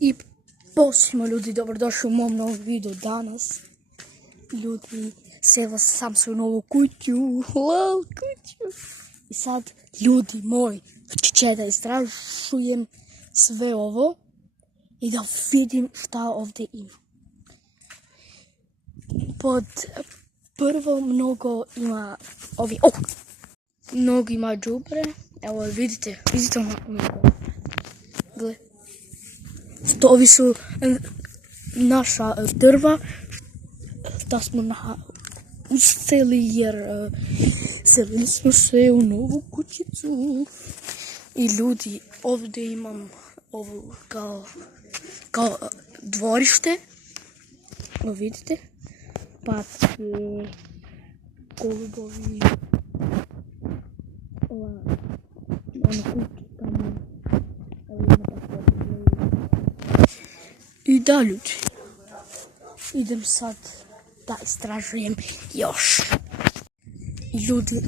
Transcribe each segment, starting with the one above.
I posimo ljudi, dobrodošli u mom novom videu danas. Ljudi, evo sam svoju novu kuću, wow, kuću. I sad, ljudi moji, će da istražujem sve ovo i da vidim šta ovdje ima. Pod prvo mnogo ima mnogo ima đubre. Evo vidite mnogo. Gle. Ovi su naša drva da smo useli jer selili smo se u novu kućicu. I ljudi, ovdje imam ovu kao dvorište. Evo vidite. Patke, golubovi, ona kuća tamo. I da ljudi, idem sad da istražujem još. I ljudi,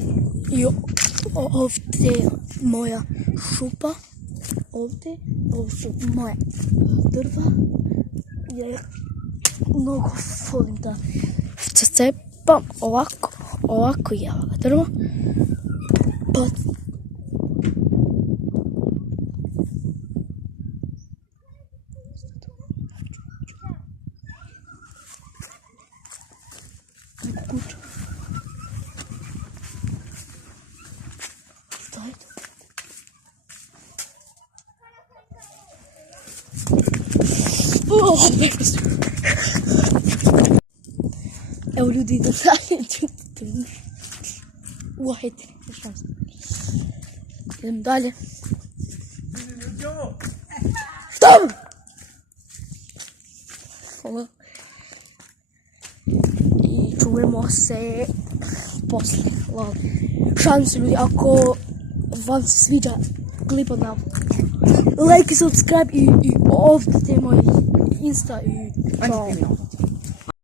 ovdje je moja šupa, ovdje, ovo su moje drva, jer mnogo volim da cepam ovako je drvo. Pa kuća. Šta je to? Evo ljudi, idem dalje. Hajde, idem dalje. Stop! Hvala. I čujemo se poslije. Šalim se ljudi, ako vam se sviđa klip na like i subscribe i ovdje je moj Insta i čao.